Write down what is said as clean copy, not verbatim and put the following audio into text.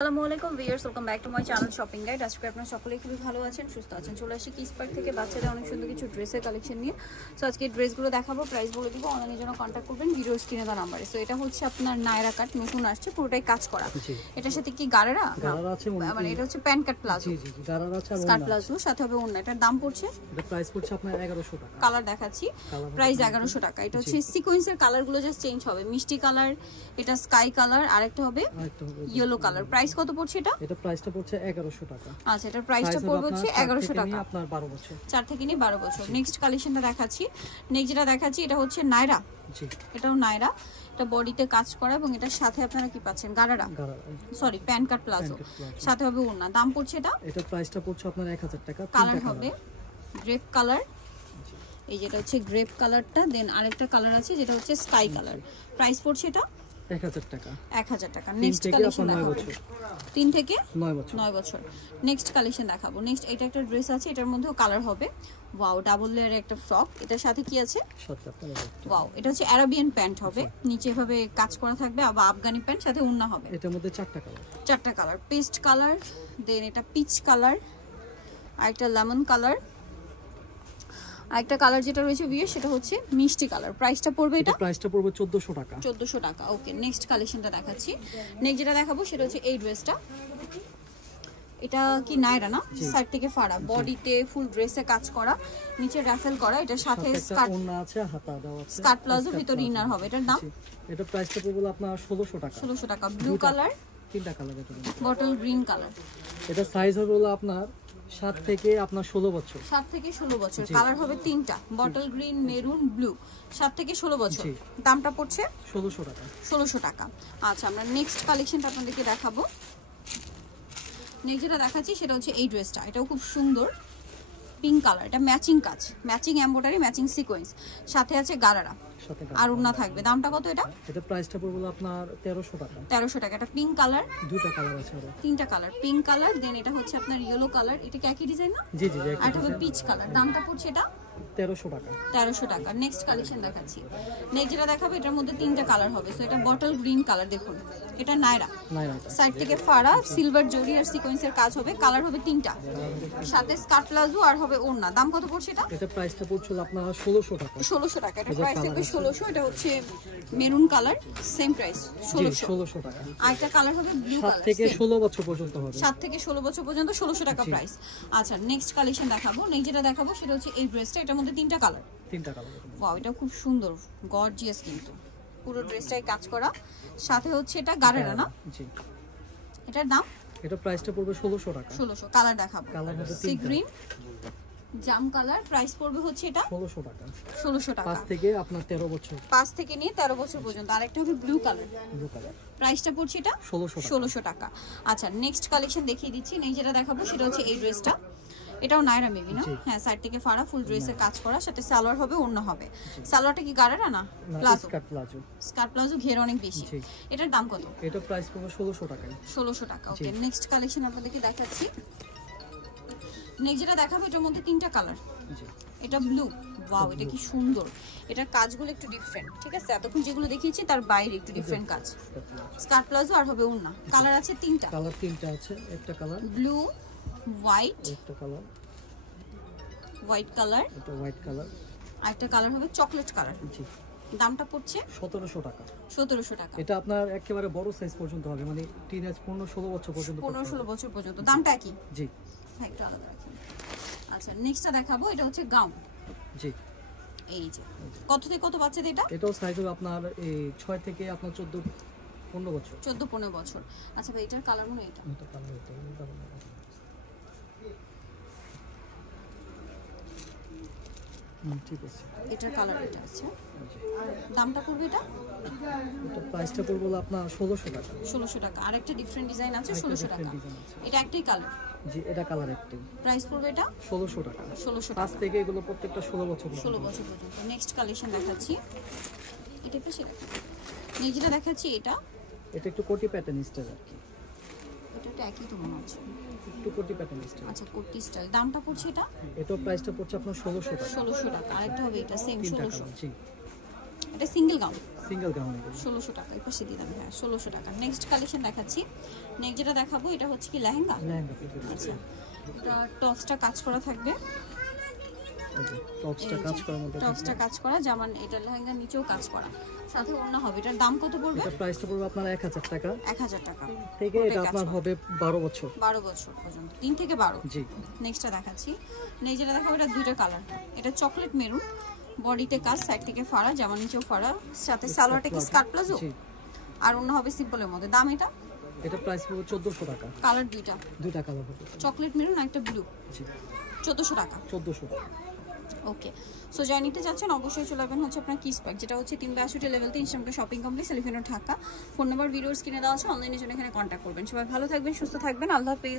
আসসালামু আলাইকুম viewers, welcome back to my channel shopping guide. আজকে আপনারা সকলেই খুবই ভালো আছেন, সুস্থ আছেন। চলে আসি কিস পার্ক থেকে বাচ্চাদের অনেক সুন্দর কিছু ড্রেসের কালেকশন নিয়ে। সো আজকে ড্রেসগুলো দেখাবো, প্রাইস বলে দিব, অনলাইনের জন্য কন্ট্যাক্ট করবেন ভিডিও স্ক্রিনে দেওয়া নাম্বারে। সো এটা হচ্ছে আপনার নায়রা কাট, নতুন আসছে, পুরোটাই কাজ করা। এটার সাথে কি গারারা আছে, মানে এটা হচ্ছে প্যান্ট কাট প্লাজো, জি জি গারারা আছে, স্কার্ট প্লাজো সাথে হবে ওন্না। এটার দাম পড়ছে, এটা প্রাইস পড়ছে আপনার 1100 টাকা। কালার দেখাচ্ছি, প্রাইস 1100 টাকা। এটা হচ্ছে সিকোয়েন্সের কালারগুলো জাস্ট চেঞ্জ হবে, মিষ্টি কালার, এটা স্কাই কালার, আরেকটা হবে ইয়েলো কালার। প্রাইস কত পড়ছে এটা? এটা প্রাইসটা পড়ছে 1100 টাকা। আচ্ছা, এটার প্রাইসটা পড়বে হচ্ছে 1100 টাকা, আপনার 12 বছর, 4 থেকে নিয়ে 12 বছর। নেক্সট কালেকশনটা দেখাচ্ছি, নেক্সট যেটা দেখাচ্ছি এটা হচ্ছে নায়রা। জি, এটাও নায়রা, এটা বডিতে কাজ করা এবং এটার সাথে আপনারা কি পাচ্ছেন গারারা, সরি প্যান্ট কাট প্লাজো, সাথে হবে ওড়না। দাম পড়ছে এটা, এটা প্রাইসটা পড়ছে আপনার 1000 টাকা। কালার হবে গ্রেপ কালার, এই যেটা হচ্ছে গ্রেপ কালারটা, দেন আরেকটা কালার আছে যেটা হচ্ছে স্কাই কালার। প্রাইস পড়ছে এটা 1000 টাকা, 1000 টাকা। নেক্সট কালেকশন দেখাবো 3 থেকে 9 বছর। নেক্সট কালেকশন দেখাবো। নেক্সট এটা একটা ড্রেস আছে, এটার মধ্যেও কালার হবে। ওয়াও, ডাবল লেয়ারের একটা ফ্রক, এটার সাথে কি আছে, ওয়াও, এটা হচ্ছে আরাবিয়ান প্যান্ট হবে, নিচে এভাবে কাজ করা থাকবে, আবার আফগানি প্যান্ট, সাথে ওড়না হবে। এটার মধ্যে 4টা কালার, 4টা কালার, পেস্ট কালার, দেন এটা পিচ কালার, আর একটা লেমন কালার, আরেকটা কালার যেটা রয়েছে বিয়ে সেটা হচ্ছে মিষ্টি কালার। প্রাইসটা পড়বে, এটা প্রাইসটা পড়বে 1400 টাকা। 1400 টাকা। ওকে, নেক্সট কালেকশনটা দেখাচ্ছি। নেক্সট যেটা দেখাবো সেটা হচ্ছে এই ড্রেসটা, এটা কি নায়রা না, সাইড থেকে ফাড়া, বডিতে ফুল ড্রেসে কাজ করা, নিচে রাফেল করা, এটার সাথে স্কার্ট ওড়না আছে, হাতা দেওয়া আছে, স্কার্ট প্লাজো, ভিতরে ইনার হবে। এটার দাম, এটা প্রাইসটা পড়বে আপনার 1600 টাকা। 1600 টাকা। ব্লু কালার, 3টা কালার, এটা বটল গ্রিন কালার। এটা সাইজ হবে আপনার 7 থেকে আপনার 16 বছর, 7 থেকে 16 বছর। কালার হবে 3টা, বটল গ্রিন, মেরুন, ব্লু, 7 থেকে 16 বছর। দামটা পড়ছে 1600 টাকা। 1600 টাকা। আচ্ছা, আমরা নেক্সট কালেকশনটা আপনাদেরকে দেখাবো। নেক্সট যেটা দেখাচ্ছি সেটা হচ্ছে এই ড্রেসটা, এটাও খুব সুন্দর, পিঙ্ক কালার, এটা ম্যাচিং কাজ, ম্যাচিং এমব্রয়ডারি, ম্যাচিং সিকোয়েন্স, সাথে আছে গারারা, আর ওড়না থাকবে। দামটা কত এটা? এটা প্রাইসটা পড়বে আপনার 1300 টাকা। 1300 টাকা। এটা পিঙ্ক কালার, 2টা কালার আছে, 3টা কালার, পিঙ্ক কালার, দেন এটা হচ্ছে আপনার ইয়েলো কালার, এটা কি একই ডিজাইন না? জি জি, আর এটা হবে পিচ কালার। দামটা পড়ছে এটা 1300 টাকা। 1300 টাকা। নেক্সট কালেকশন দেখাচ্ছি। নেক্সট যেটা দেখাবো এটার মধ্যে 3টা কালার হবে। সো এটা বটল গ্রিন কালার, দেখুন এটা নায়রা, সাইড থেকে ফাড়া, সিলভার জরি আর সিকোয়েন্সের কাজ হবে, কালার হবে 3টা, সাথে স্কার্ট প্লাজো আর হবে ওড়না। দাম কত পড়ছে এটা? এটা প্রাইসটা পড়ছে আপনার 1600 টাকা। 1600 টাকা। এটা প্রাইস থাকবে 1600। এটা হচ্ছে মেরুন কালার, সেম প্রাইস 1600 টাকা। আর একটা কালার হবে ব্লু কালার, 7 থেকে 16 বছর পর্যন্ত হবে, 7 থেকে 16 বছর পর্যন্ত 1600 টাকা প্রাইস। আচ্ছা, নেক্সট কালেকশন দেখাবো। নেক্সট যেটা দেখাবো সেটা হচ্ছে এই ড্রেসটা, এটার মধ্যে 3টা কালার, 3টা কালার। ওয়াও, এটা খুব সুন্দর, গর্জিয়াস, কিন্তু পুরো ড্রেসটাই কাজ করা, সাথে হচ্ছে এটা গারারা না? জি। এটার দাম, এটা প্রাইসটা পড়বে 1600 টাকা। 1600। কালার দেখাবো, কালার হবে সি গ্রিন, জাম কালার। প্রাইস পড়বে হচ্ছে এটা 1600 টাকা। 1600 টাকা। 5 থেকে আপনার 13 বছর, 5 থেকে নিয়ে 13 বছর পর্যন্ত। আরেকটা হবে ব্লু কালার, ব্লু কালার। প্রাইসটা পড়ছে এটা 1600 টাকা। আচ্ছা, নেক্সট কালেকশন দেখিয়ে দিচ্ছি। নেই যেটা দেখাবো সেটা হচ্ছে এই ড্রেসটা, এটাও নায়রা মেবি না? হ্যাঁ, সাইড থেকে ফাড়া, ফুল ড্রেসের কাজ করা, সাথে সালোয়ার হবে, ওড়না হবে। সালোয়ারটা কি গারারা না, প্লাজো? স্কার্ট প্লাজো, ঘের অনেক বেশি। এটার দাম কত? এটা প্রাইস পড়বে 1600 টাকা। 1600 টাকা। ওকে, নেক্সট কালেকশন আপনাদেরকে দেখাচ্ছি। নেক্সট যেটা দেখাবো এটার মধ্যে 3টা কালার, এটা ব্লু, ওয়াও, এটা কি সুন্দর, এটার কাজগুলো একটু ডিফারেন্ট, ঠিক আছে? এতক্ষণ যেগুলো দেখিয়েছি তার বাইরে একটু ডিফারেন্ট কাজ, স্কার্ট প্লাজো আর হবে ওড়না। কালার আছে 3টা, কালার 3টা আছে, একটা কালার ব্লু, হোয়াইট, একটা কালার হোয়াইট কালার, এটা হোয়াইট কালার, আর একটা কালার হবে চকলেট কালার। জি। দামটা পড়ছে 1700 টাকা। 1700 টাকা। এটা আপনার একেবারে বড় সাইজ পর্যন্ত হবে, মানে টিনেজ 15-16 বছর পর্যন্ত, 15-16 বছর পর্যন্ত। দামটা কি? জি, হ্যাঁ, একটু আলাদা রাখেন। আচ্ছা, নেক্সটটা দেখাবো, এটা হচ্ছে গাউন। জি। এই যে কত থেকে কত বাচ্চাদের এটা? এটাও সাইজ হবে আপনার এই 6 থেকে আপনার 14-15 বছর, 14-15 বছর। আচ্ছা ভাই, এটার কালার মনে এটা, এটা কালার হতে ঠিক আছে, এটার কালার এটা আছে। দামটা পড়বে এটা? এটা প্রাইসটা পড়বে আপনার 1600 টাকা। 1600 টাকা। আরেকটা ডিফারেন্ট ডিজাইন আছে 1600 টাকা। এটা একটাই কালার? জি, এটা কালার একটাই। প্রাইস পড়বে এটা 1600 টাকা। 1600 টাকা। 5 টাকা থেকে এগুলো প্রত্যেকটা 16 বছর পর্যন্ত। 16 বছর পর্যন্ত। নেক্সট কালেকশন দেখাচ্ছি, এটা একটা সেটা। নেক্সট যেটা দেখাচ্ছি এটা একটু কোটি প্যাটার্ন স্টাইল আর কি, এটা তো একই তো মনে হচ্ছে, একটু কোটি প্যাটার্ন স্টাইল। আচ্ছা, কোটি স্টাইল। দামটা পড়ছে এটা? এটাও প্রাইসটা পড়ছে আপনার 1600 টাকা। 1600 টাকা। আরেকটা হবে এটা সেম 1600। জি, এটা সিঙ্গেল গাউন, সিঙ্গেল গাউন এগুলো 1600 টাকা। এই পাশে দিলাম, হ্যাঁ 1600 টাকা। নেক্সট কালেকশন দেখাচ্ছি। নেক্সট যেটা দেখাবো এটা হচ্ছে কি লেহেঙ্গা। লেহেঙ্গা আচ্ছা, এটা টপসটা কাজ করা থাকবে, টপসটা কাজ করার মধ্যে টপসটা কাজ করা, জামান এটা লেহেঙ্গার নিচেও কাজ করা, সাথে ওড়না হবে। এটার দাম কত পড়বে? এটা প্রাইসটা পড়বে আপনার 1000 টাকা 1000 টাকা থেকে। এটা আপনার হবে 12 বছর 12 বছর পর্যন্ত, 3 থেকে 12। জি। নেক্সটটা দেখাচ্ছি। নেক্সট যেটা দেখাবো এটা দুইটা কালার। এটা চকলেট মেরুন, বডিতে কাজ, সাইড থেকে ফাড়া, জামার নিচেও ফাড়া, সাথে সালোয়ারটা কি স্কার্ট প্লাজো, জি। আর ওড়না হবে সিম্পলের মধ্যে। দাম এটা এটা প্রাইস পড়বে 1400 টাকা। কালার দুইটা কালার হবে, চকলেট মেরুন আর একটা ব্লু। জি 1400 টাকা। 1400 টাকা। ওকে, সো যাই নিতে যাচ্ছেন অবশ্যই চলে আসবেন হচ্ছে আপনার কিস পার্ক, যেটা হচ্ছে 362 level 3 Instagram shopping complex, elephant road, Dhaka. Phone number ভিডিওর স্ক্রিনে দেওয়া আছে, অনলাইনে জন্য এখানে কন্ট্যাক্ট করবেন। সবাই ভালো থাকবেন, সুস্থ থাকবেন, আল্লাহ হাফেজ।